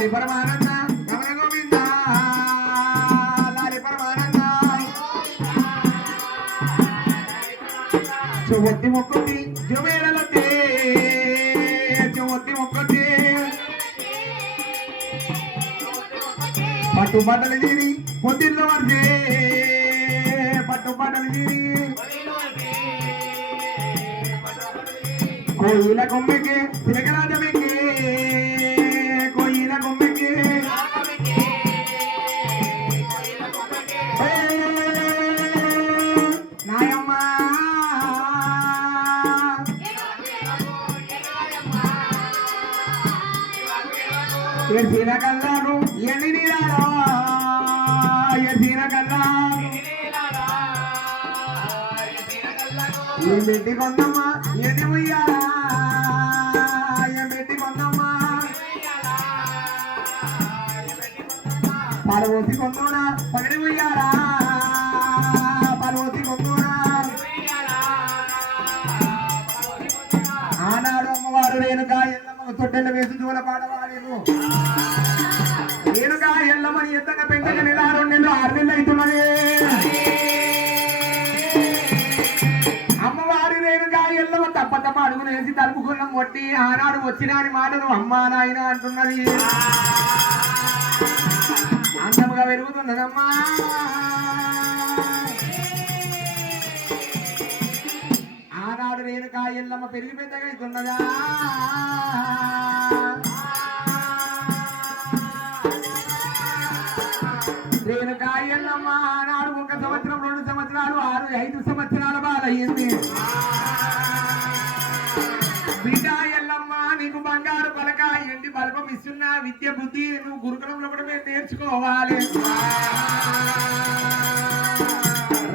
లాలి పరమానంద రమణ గోవింద లాలి పరమానంద చొవ్వొత్తి మొక్కొత్తి జమేళలొత్తి చొవ్వొత్తి మొక్కొత్తి పట్టు బట్టలు తీరి పొద్దుల్లో పడితే పట్టు బట్టలు తీరి కోయిల కొమ్మెకి తిరగరాజమెక్కి కోయిల కొమ్మెకి నాయమ్మ ఎర్సిన కల్లాను ఎండి నీరాలో ఎర్సిన కల్లాను ఏం పెట్టి కొందమ్మా ఎండి ఉయ్యాలా ఏం పెట్టి కొందమ్మా పాలవోసి కొందోనా పగడి ఉయ్యాలా పాలవోసి కొందోనా ఆనాడు అమ్మవారు రేణుకా ఎల్లమ్మకు తొట్టెల వేసి జోల పాడవాలేదు రేణుకా ఎల్లమ్మని ఎంతగా పెంచక నెల 2 నెలలు 6 నెలలు అవుతున్నది అమ్మవారి రేణుకా ఎల్లమ్మ తప్ప తప్ప అడుగులు వేసి తలుపుకున్నాం కొట్టి ఆనాడు వచ్చినాని మాటను అమ్మా నాయన అంటున్నది అందముగా పెరుగుతున్నదమ్మా ఆనాడు రేణుకా ఎల్లమ్మ పెరిగి పెద్దగా అవుతున్నదా రేణుకా ఎల్లమ్మ ఆనాడు 1 సంవత్సరం 2 సంవత్సరాలు 6 5 సంవత్సరాల బాలయ్యింది బిడ్డ ఎల్లమ్మ నీకు బంగారు పలక ఎండి బల్బం ఇస్తున్నా విద్య బుద్ధి నువ్వు గురుకులంలో కూడా మేము నేర్చుకోవాలి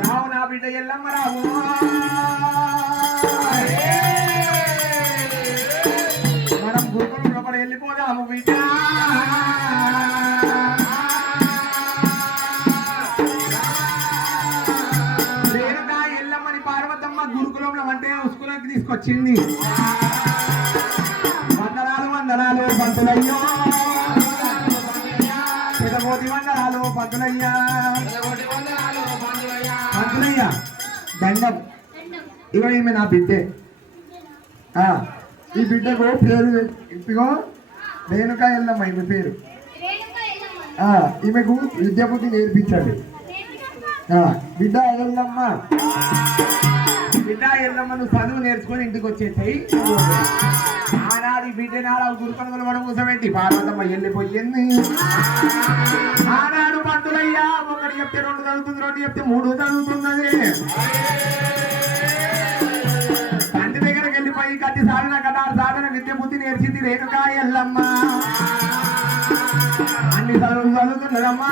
రావు నా బిడ్డ ఎల్లమ్మ రావు మనం గురుకులంలో కూడా వెళ్ళిపోదాము బిడ్డ గురుకులంలో అంటే స్కూల్కి తీసుకొచ్చింది వందనాలు వందనాలు పంతులయ్యో పెదమోతి వందనాలు పంతులయ్యా పంతులయ్యా దండం ఇగో ఈమె నా బిడ్డే ఈ బిడ్డకు పేరు ఇదిగో రేణుకా ఎల్లమ్మ ఈమె పేరు ఈమెకు విద్యాబుద్ధి నేర్పించండి బిడ్డ ఎల్లమ్మ బిడ్డ ఎల్లమ్మ నువ్వు చదువు నేర్చుకొని ఇంటికి వచ్చేసాయి ఆనాడు బిడ్డ నాడు గురుకనుగలు మనం కూసబెట్టి పార్వతమ్మ వెళ్ళిపోయింది ఆనాడు పంతులయ్యా 1 చెప్తే 2 చదువుతుంది 2 చెప్తే 3 చదువుతున్నది తండ్రి దగ్గరికి వెళ్ళిపోయి కట్టి సాధన కటారు సాధన విద్య బుద్ధి నేర్చింది రేణుకా ఎల్లమ్మ అన్ని చదువులు చదువుతున్నదమ్మా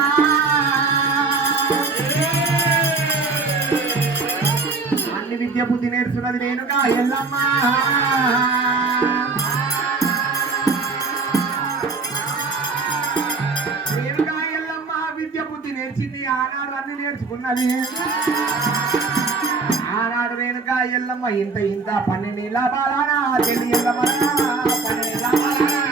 విద్య బుద్ధి నేర్చున్నది రేణుకా ఎల్లమ్మ రేణుకా ఎల్లమ్మ విద్య బుద్ధి నేర్చింది ఆనాడు అన్ని నేర్చుకున్నది ఆనాడు రేణుకా ఎల్లమ్మ ఇంత 12 బాలానా 12 బాలానా